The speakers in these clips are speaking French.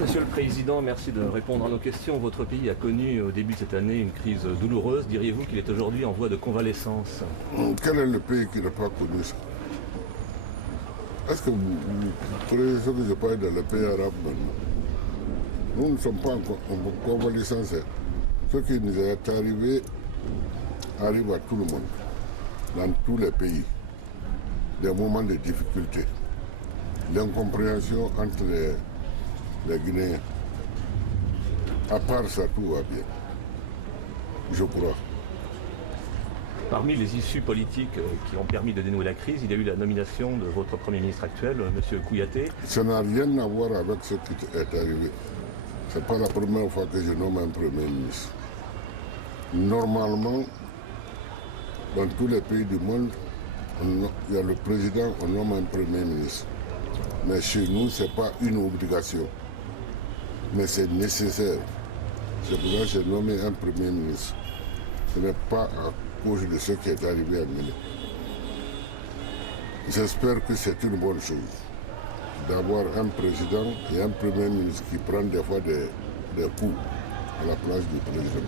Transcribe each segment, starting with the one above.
Monsieur le Président, merci de répondre à nos questions. Votre pays a connu au début de cette année une crise douloureuse. Diriez-vous qu'il est aujourd'hui en voie de convalescence? Quel est le pays qui n'a pas connu ça? Est-ce que vous croyez ce que je parle dans les pays arabes maintenant? Nous ne sommes pas en convalescence. Ce qui nous est arrivé arrive à tout le monde, dans tous les pays. Des moments de difficulté, l'incompréhension entre les Guinéens. À part ça, tout va bien, je crois. Parmi les issues politiques qui ont permis de dénouer la crise, il y a eu la nomination de votre Premier ministre actuel, M. Kouyaté. Ça n'a rien à voir avec ce qui est arrivé. Ce n'est pas la première fois que je nomme un Premier ministre. Normalement, dans tous les pays du monde, il y a le président, on nomme un Premier ministre. Mais chez nous, ce n'est pas une obligation. Mais c'est nécessaire. C'est pour ça que j'ai nommé un Premier ministre. Ce n'est pas à cause de ce qui est arrivé à Guinée. J'espère que c'est une bonne chose d'avoir un président et un Premier ministre qui prennent des fois des coups à la place du président.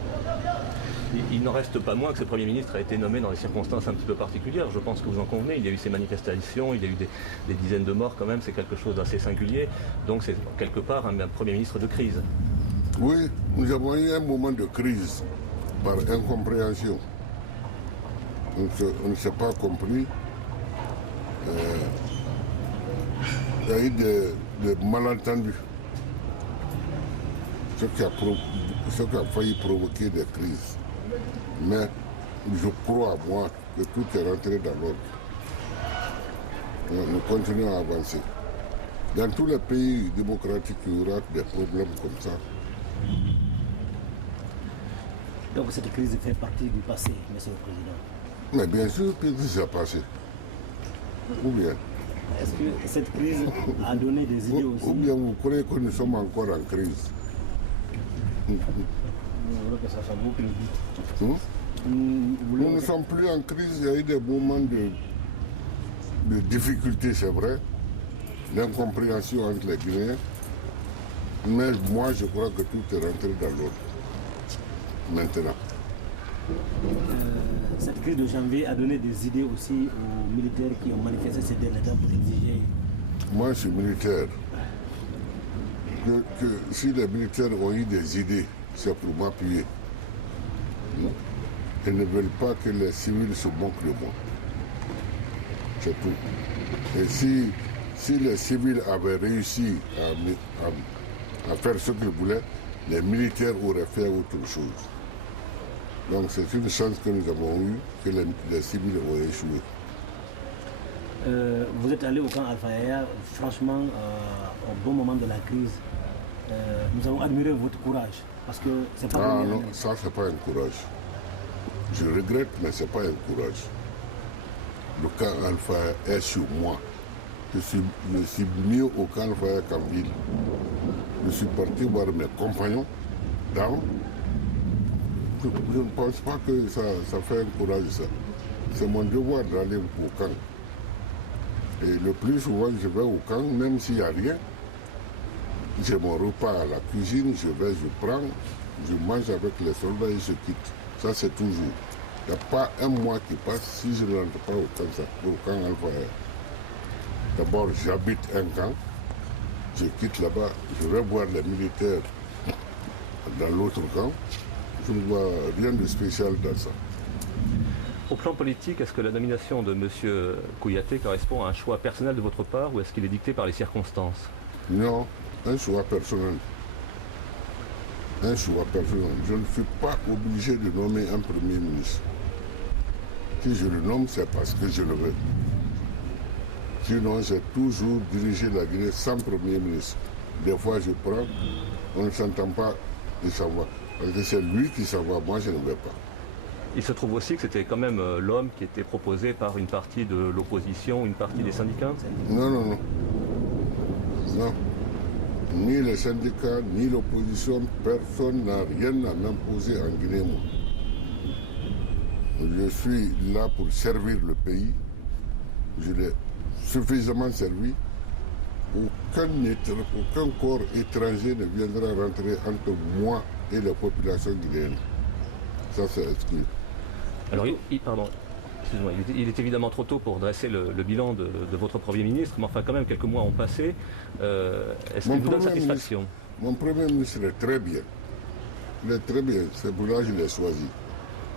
Il n'en reste pas moins que ce Premier ministre a été nommé dans des circonstances un petit peu particulières. Je pense que vous en convenez. Il y a eu ces manifestations, il y a eu des dizaines de morts quand même. C'est quelque chose d'assez singulier. Donc c'est quelque part un Premier ministre de crise. Oui, nous avons eu un moment de crise par incompréhension. On ne s'est pas compris. Il y a eu des malentendus. Ce qui a failli provoquer des crises. Mais je crois, moi, que tout est rentré dans l'ordre. Nous continuons à avancer. Dans tous les pays démocratiques, il y aura des problèmes comme ça. Donc cette crise fait partie du passé, Monsieur le Président. Mais bien sûr que ça a passé. Ou bien? Est-ce que cette crise a donné des idées aussi? Ou bien vous croyez que nous sommes encore en crise? Nous ne sommes plus en crise, il y a eu des moments de difficulté, c'est vrai, d'incompréhension entre les Guinéens, mais moi je crois que tout est rentré dans l'ordre maintenant. Cette crise de janvier a donné des idées aussi aux militaires qui ont manifesté ces derniers temps pour exiger. Moi je suis militaire. Que si les militaires ont eu des idées, c'est pour m'appuyer. Ils ne veulent pas que les civils se moquent de moi. C'est tout. Et si les civils avaient réussi à faire ce qu'ils voulaient, les militaires auraient fait autre chose. Donc c'est une chance que nous avons eue, que les civils ont échoué. Vous êtes allé au camp Alpha Yaya, franchement, au bon moment de la crise. Nous avons admiré votre courage. Parce que c'est pas non, ça c'est pas un courage. Je regrette, mais c'est pas un courage. Le camp Alpha est sur moi. Je suis mieux au camp Alpha qu'en ville. Je suis parti voir mes compagnons d'armes. Je ne pense pas que ça fait un courage, ça. C'est mon devoir d'aller au camp. Et le plus souvent, je vais au camp, même s'il n'y a rien. J'ai mon repas à la cuisine, je prends, je mange avec les soldats et je quitte. Ça, c'est toujours. Il n'y a pas un mois qui passe si je ne rentre pas au camp Alpha. D'abord, j'habite un camp, je quitte là-bas, je vais voir les militaires dans l'autre camp. Je ne vois rien de spécial dans ça. Au plan politique, est-ce que la nomination de M. Kouyaté correspond à un choix personnel de votre part ou est-ce qu'il est dicté par les circonstances? Non, un choix personnel. Un choix personnel. Je ne suis pas obligé de nommer un Premier ministre. Si je le nomme, c'est parce que je le veux. Sinon, j'ai toujours dirigé la Guinée sans Premier ministre. Des fois, je prends, on ne s'entend pas, il s'en va. Parce que c'est lui qui s'en va, moi je ne vais pas. Il se trouve aussi que c'était quand même l'homme qui était proposé par une partie de l'opposition, une partie des syndicats? Non, non, non. Non. Ni les syndicats, ni l'opposition, personne n'a rien à m'imposer en Guinée, moi. Je suis là pour servir le pays. Je l'ai suffisamment servi. aucun corps étranger ne viendra rentrer entre moi et la population guinéenne. Ça, c'est exclu. Alors, pardon, excusez-moi, il est évidemment trop tôt pour dresser le bilan de votre Premier ministre, mais enfin, quand même, quelques mois ont passé. Est-ce qu'il vous donne satisfaction? Mon Premier ministre est très bien. Il est très bien, c'est pour ça que je l'ai choisi.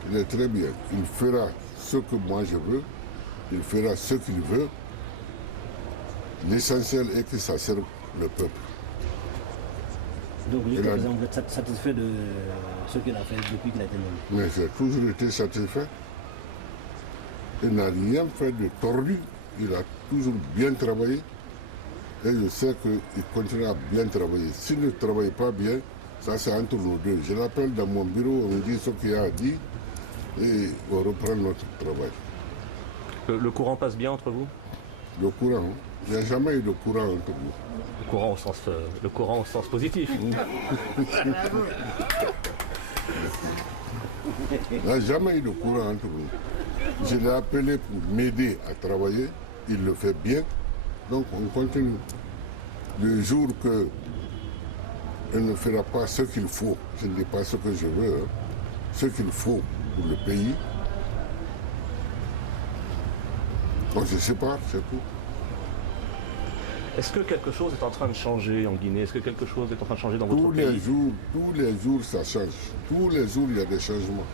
Il est très bien. Il fera ce que moi je veux, il fera ce qu'il veut. L'essentiel est que ça serve le peuple. Donc, jusqu'à présent, vous êtes satisfait de ce qu'il a fait depuis qu'il a été nommé? Mais j'ai toujours été satisfait. Il n'a rien fait de tordu. Il a toujours bien travaillé. Et je sais qu'il continuera à bien travailler. S'il ne travaille pas bien, ça c'est entre nous deux. Je l'appelle dans mon bureau, on me dit ce qu'il a dit et on reprend notre travail. Le courant passe bien entre vous? Le courant, il n'y a jamais eu de courant entre nous. Le courant au sens positif. Il n'y a jamais eu de courant entre nous. Je l'ai appelé pour m'aider à travailler, il le fait bien, donc on continue. Le jour que il ne fera pas ce qu'il faut, je ne dis pas ce que je veux, hein, ce qu'il faut pour le pays, on se sépare, c'est tout. Est-ce que quelque chose est en train de changer en Guinée? Est-ce que quelque chose est en train de changer dans votre pays? Tous les jours, ça change. Tous les jours, il y a des changements.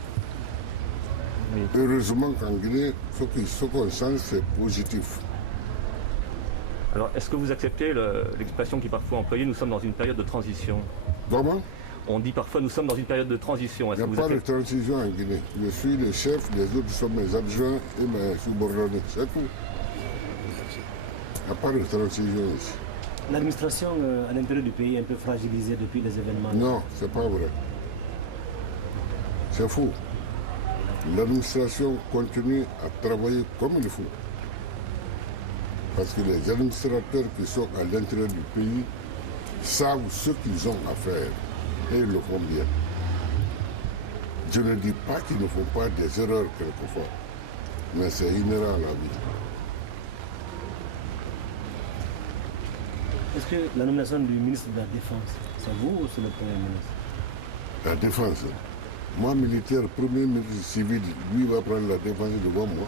Oui. Heureusement qu'en Guinée, ce qu'on sent, c'est positif. Alors, est-ce que vous acceptez l'expression qui est parfois employée, nous sommes dans une période de transition? Comment? On dit parfois, nous sommes dans une période de transition. Il n'y a pas de transition en Guinée. Je suis le chef, les autres sont mes adjoints et mes subordonnés. C'est tout. Il n'y a pas de transition ici. L'administration à l'intérieur du pays est un peu fragilisée depuis les événements. Non, c'est pas vrai. C'est faux. L'administration continue à travailler comme il faut. Parce que les administrateurs qui sont à l'intérieur du pays savent ce qu'ils ont à faire et ils le font bien. Je ne dis pas qu'ils ne font pas des erreurs quelquefois, mais c'est inhérent à la vie. Est-ce que la nomination du ministre de la Défense, c'est vous ou c'est le Premier ministre? La défense. Moi, militaire, premier ministre civil, lui va prendre la défense devant moi.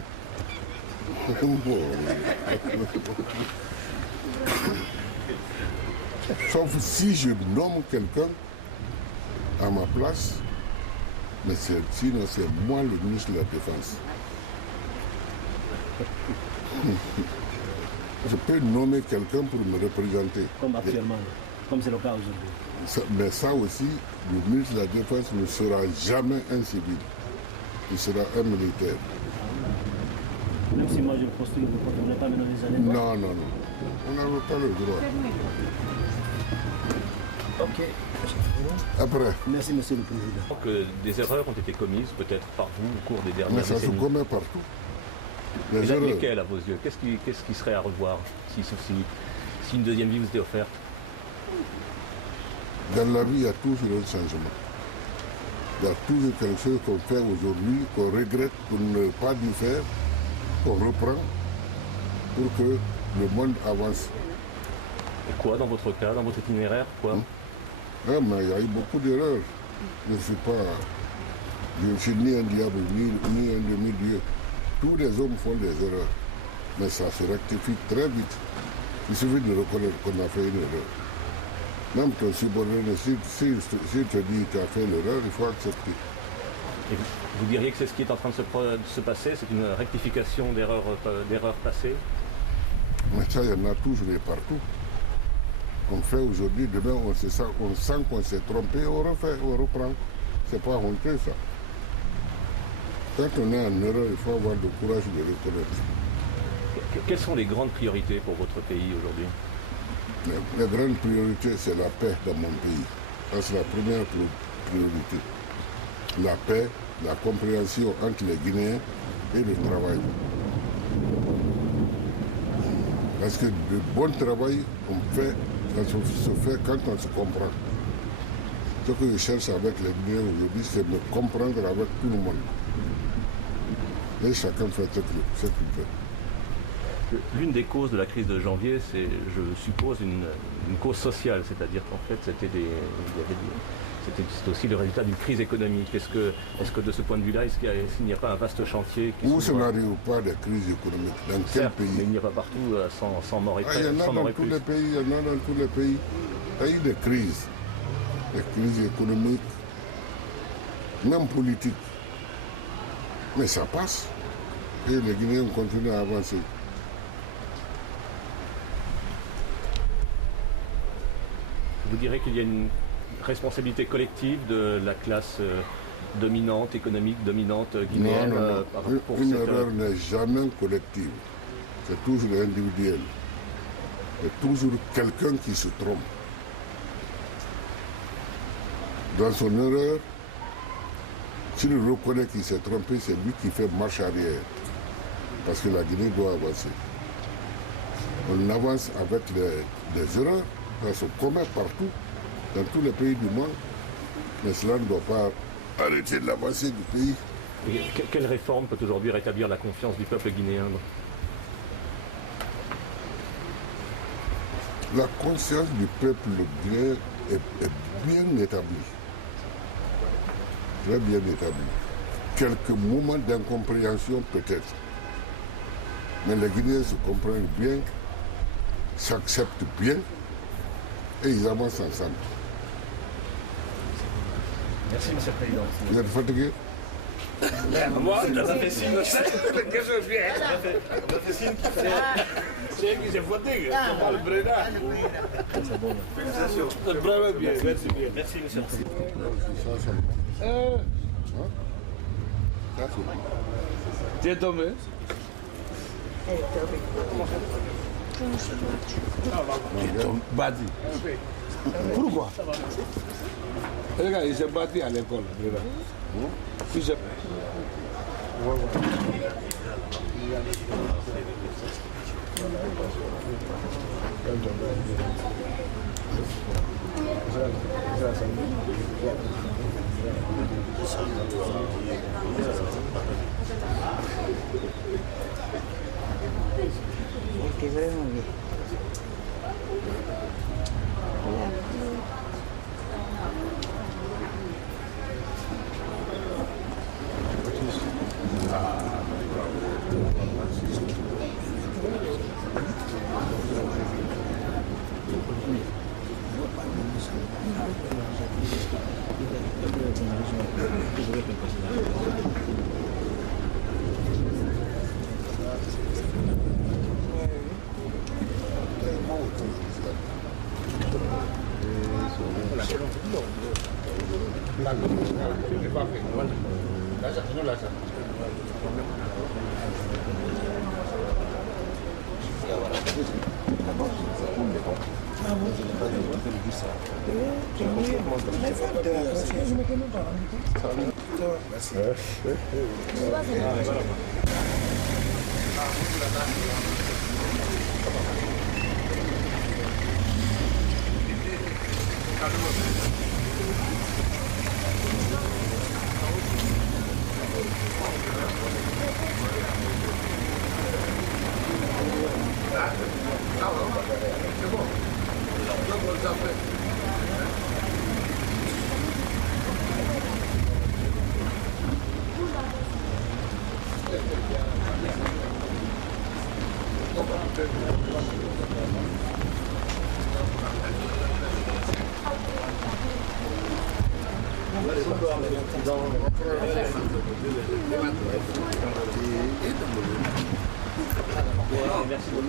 Sauf si je nomme quelqu'un à ma place, mais sinon c'est moi le ministre de la Défense. Je peux nommer quelqu'un pour me représenter. Comme actuellement, comme c'est le cas aujourd'hui. Mais ça aussi, le ministre de la Défense ne sera jamais un civil. Il sera un militaire. Même si moi je postule, vous ne pas me nommer les années? Non, non, non. On n'avait pas le droit. Ok. Après. Merci, Monsieur le Président. Que des erreurs ont été commises, peut-être par vous, au cours des dernières décennies. Mais ça se commet partout. Lesquelles, à vos yeux? Qu'est-ce qui serait à revoir si une deuxième vie vous était offerte? Dans la vie, il y a toujours un changement. Il y a toujours quelque chose qu'on fait aujourd'hui, qu'on regrette, qu'on n'a pas dû faire, qu'on reprend pour que le monde avance. Et quoi, dans votre cas, dans votre itinéraire, quoi? Mais il y a eu beaucoup d'erreurs. Je ne suis ni un diable, ni un demi-dieu. Tous les hommes font des erreurs. Mais ça se rectifie très vite. Il suffit de reconnaître qu'on a fait une erreur. Même ton subordonné, s'il te dit que tu as fait l'erreur, il faut accepter. Et vous diriez que c'est ce qui est en train de se passer, c'est une rectification d'erreurs passées? Mais ça, il y en a toujours et partout. On fait aujourd'hui, demain, on sent qu'on s'est trompé, on refait, on reprend. C'est pas honteux, ça. Quand on est en erreur, il faut avoir le courage de reconnaître. Quelles sont les grandes priorités pour votre pays aujourd'hui? Les grandes priorités, c'est la paix dans mon pays. Ça, c'est la première priorité. La paix, la compréhension entre les Guinéens et le travail. Parce que le bon travail, ça se fait quand on se comprend. Ce que je cherche avec les Guinéens aujourd'hui, c'est me comprendre avec tout le monde. Et chacun fait ce qu'il fait. l'une des causes de la crise de janvier, c'est, je suppose, une cause sociale, c'est-à-dire qu'en fait, c'était aussi le résultat d'une crise économique. Est-ce que de ce point de vue-là, s'il n'y a pas un vaste chantier qui Où ça n'arrive pas de crise économique? Dans quel certes, pays? mais il n'y a pas partout sans mort et Il y en a sans mort dans et tous plus. les pays, il y en a dans tous les pays. Il y a eu des crises économiques, même politiques. Mais ça passe. Et les Guinéens continuent à avancer. Vous direz qu'il y a une responsabilité collective de la classe dominante, économique dominante guinéenne pour Une cette... erreur n'est jamais collective. C'est toujours individuel. C'est toujours quelqu'un qui se trompe. Dans son erreur, s'il reconnaît qu'il s'est trompé, c'est lui qui fait marche arrière. Parce que la Guinée doit avancer. On avance avec des erreurs, ça se commet partout, dans tous les pays du monde. Mais cela ne doit pas arrêter de l'avancée du pays. Et quelle réforme peut aujourd'hui rétablir la confiance du peuple guinéen? La conscience du peuple guinéen est bien établie. Très bien établie. Quelques moments d'incompréhension peut-être. Mais les Guinéens se comprennent bien, s'acceptent bien et ils avancent ensemble. Merci, M. le Président. Vous êtes fatigué? Moi, ça fait signe que je viens. Ça fait signe qu'il fait. C'est que j'ai voté, c'est pas le Bréda. Félicitations. C'est vraiment bien, merci bien. Merci, monsieur. Tu es tombé? Bâti. Pourquoi? Regarde, il s'est battu à l'école. Il s'est... C'était vraiment bien.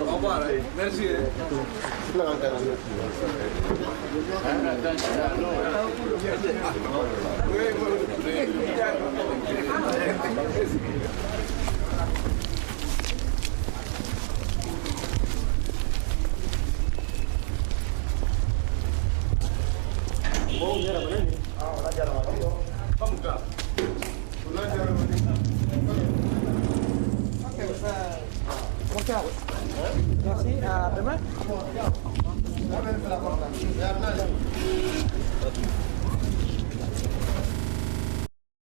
Au revoir, merci. Merci, à demain.